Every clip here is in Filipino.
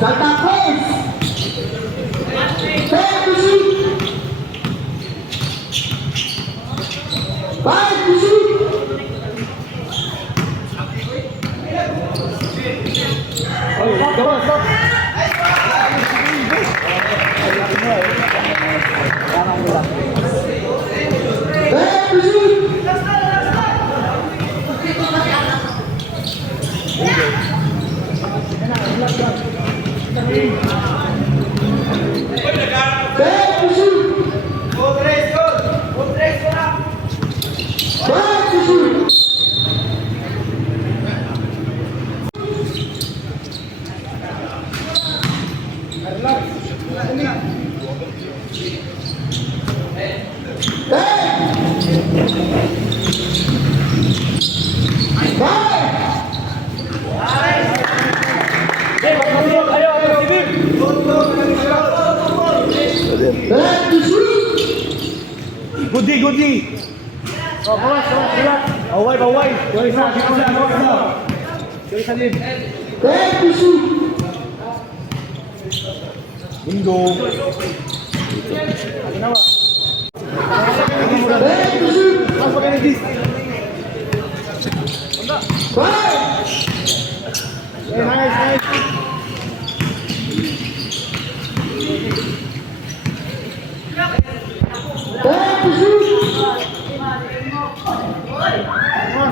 Santa Cruz. Take the seat. 5 to shoot. Gudi. Oh, bawas. Bawai. Dari sana. Dari sana. Bingo. Kenapa? Mas pakai ini. Nice.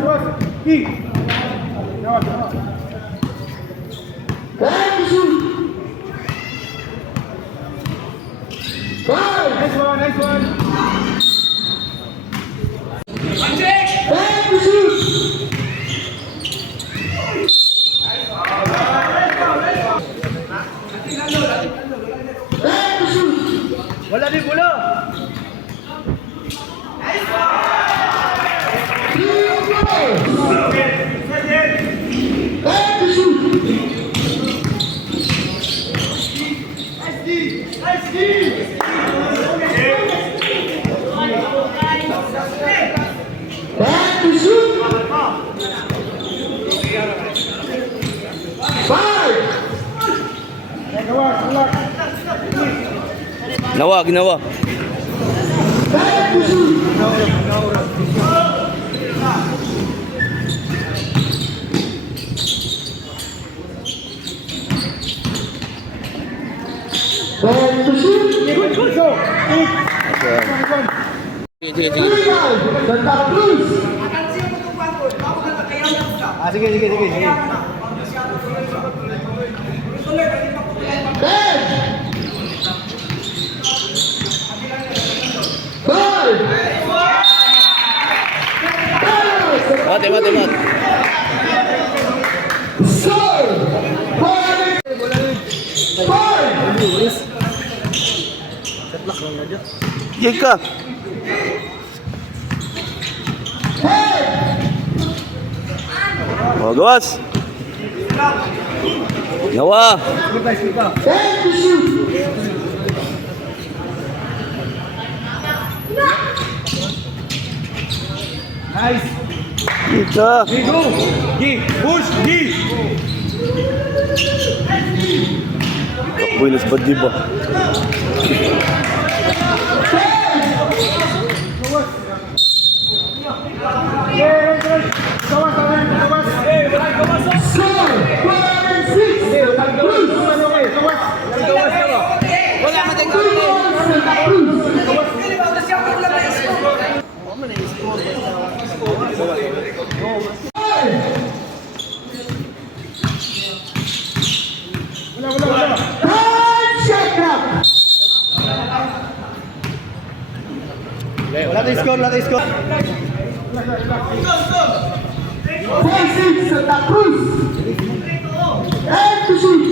Terus. Ki. Jawab. Nice one. Wala din bola. Ginawa. Sige. Sige. Mati. Jika. Oh, gawas. Nawa. Nice. Jika. Go. Push. Takboy na sa Badiba. Wala tayong score. Santa Cruz. And to shoot.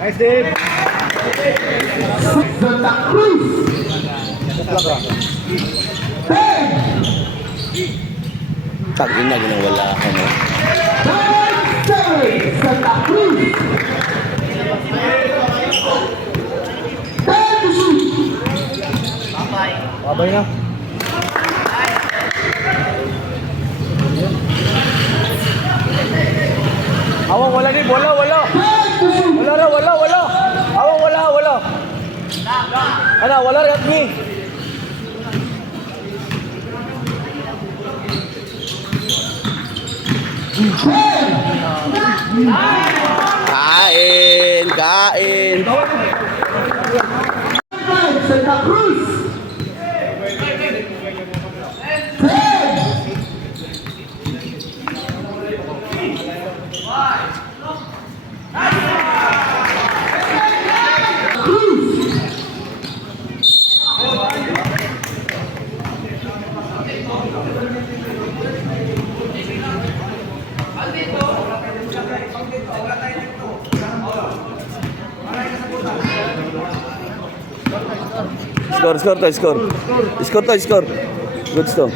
Nice, Dave. Santa Cruz. 10. Tagin na ginawala ako, no? 9-7. Santa Cruz. 10 to shoot. Babay na. wala, wala. Take to shoot. Wala raw, wala, wala. Awa, wala, wala. Ano, wala rin me. Kain, kain. Santa Cruz. 10. Cruz. Score, score to, score. Score to, score. Good to.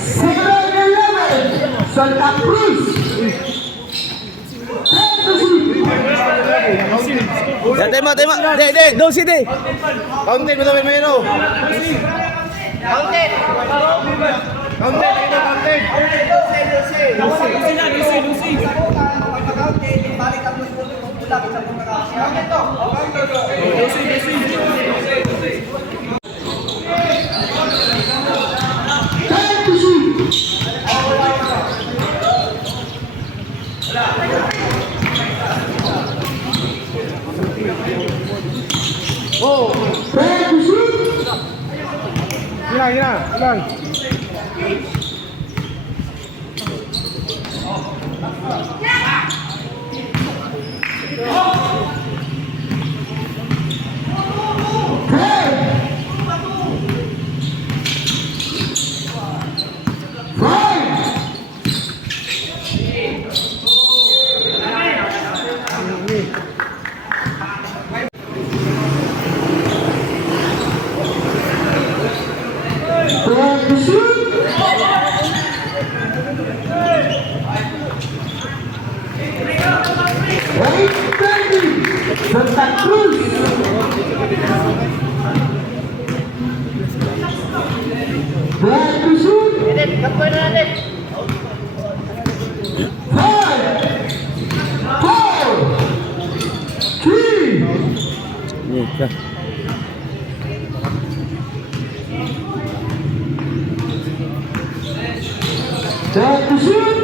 Second 11. Santa Cruz. Take to shoot. Ya, tema. De, dosi de. Counted mo namin mayroon. Counted. Take to shoot. Take to shoot. Ilang. Santa Cruz. Back to shoot. 5, 4, 3. Back to shoot.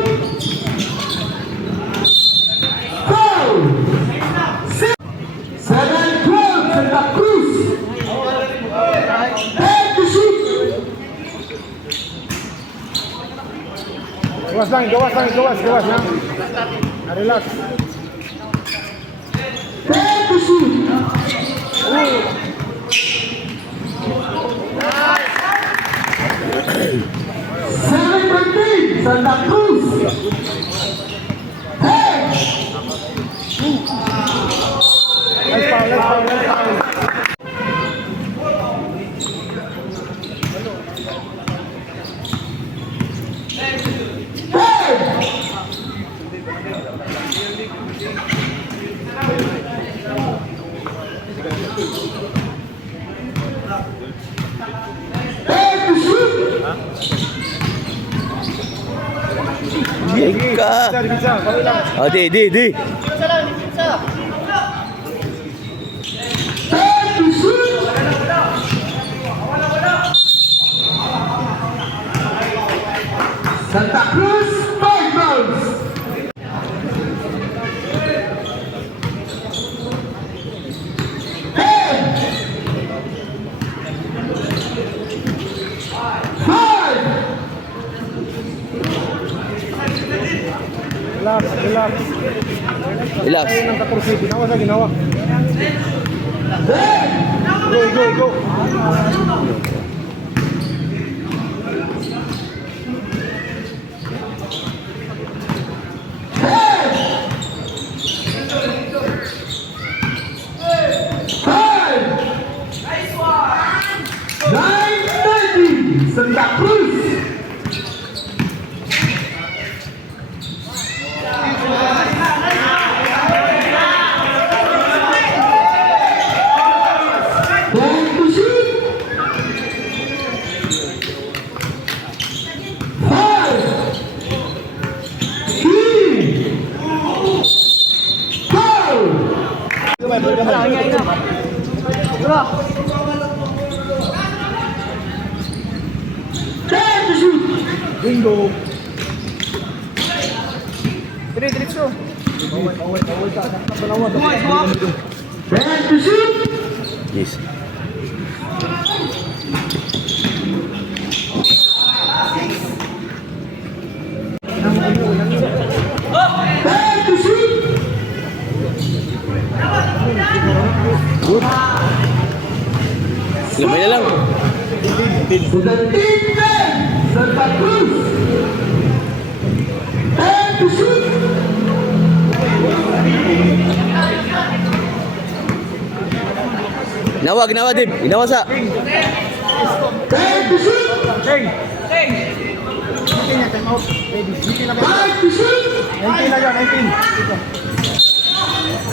4, 6, 7, 12. Santa Cruz. Back to shoot. Gawas lang. Relax. Back to shoot. Santa Cruz. Hey! Let's foul. Ika. Oh, di. Santa Cruz Tigers. Relax. Ng kakursi, ginawa. Go. Santa Cruz. Bingo. Diretso. Ready to shoot. Yes. Ready to shoot. Lamay na lang. To the team name, Santa Cruz. Ready to shoot. Ginawa, Dib. Ginawa sa. Ready to shoot. Ready Ready to shoot. 19 na yan, 19.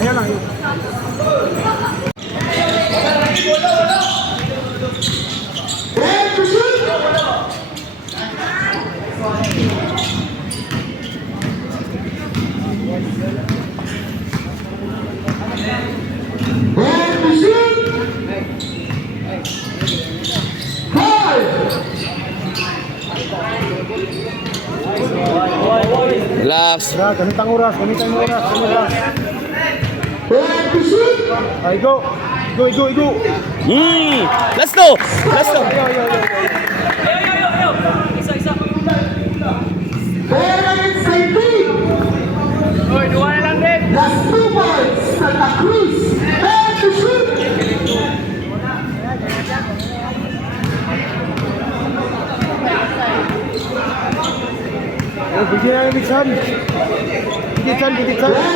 Ayan lang. Ready to shoot. Ready to shoot. 5. Relax. Ganitang oras. Ready to shoot. Ay, go. Let's go. Parents Saitin. Last 2 points, Santa Cruz. Ready to shoot. Bigyan na yung Bigsan. Ready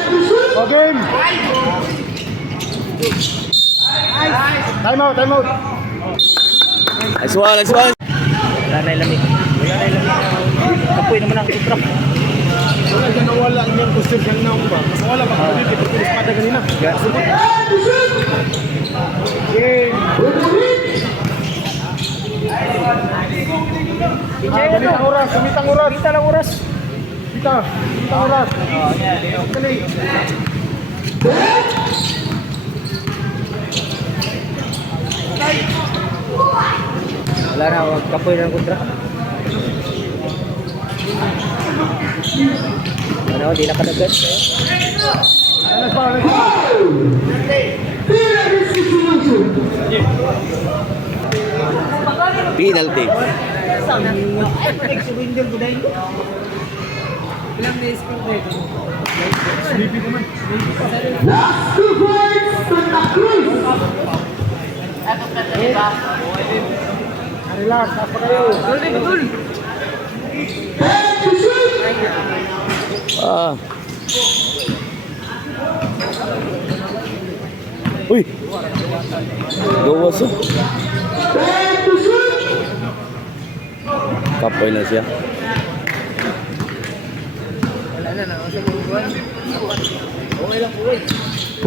to shoot. O, game. Time out. Nice one. Wala na ilamig. Kapoy naman ang contract. Wala ka nawala ang iyong gusto dyan na ba? Mas wala ba? Hindi ko tulis pada kanina. Ready to shoot. Game. Gamitang oras. Kita lang oras. Dali. Wala na, huwag kapoy ng kontra. Ano, di nakadagat. Ano pa? Penalty. Last 2 points, Santa Cruz. Relax, apa kayo? Ready to shoot. Uy. Gawas oh. Ready to shoot. Kapoy na siya.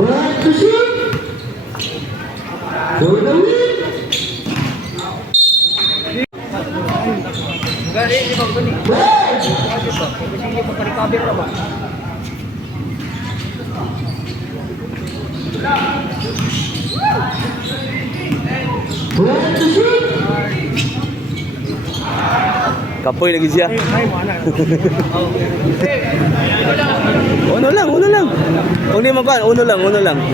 Ready to shoot. To the win. Ready to shoot. Kapoy lagi siya. Ay, mana. Uno lang. Kung di mapan, uno lang.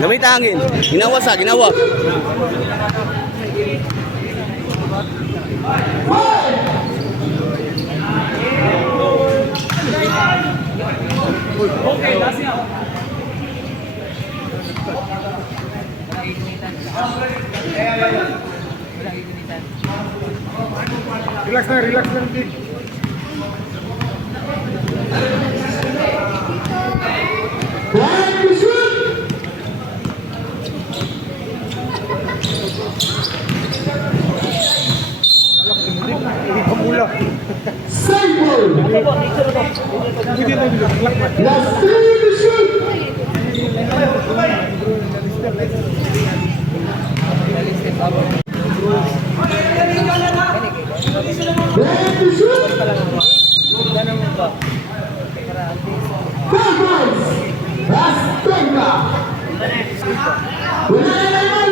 Gamit hangin. Ginawa. Relax na, Big. Ready to shoot. Pamula. Save ball. Pwede na, relax na. Last 3 to shoot. Ready to shoot. 5 points. Last 10. Wala na naman.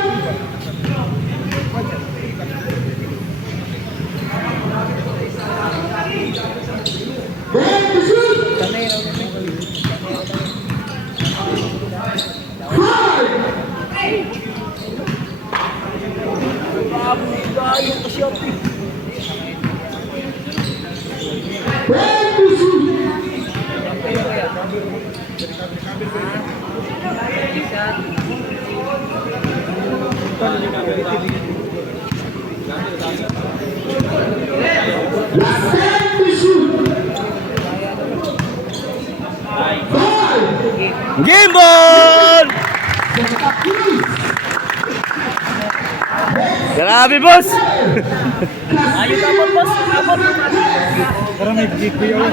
Game ball! Grabe, boss! Pero may bigay ko yun.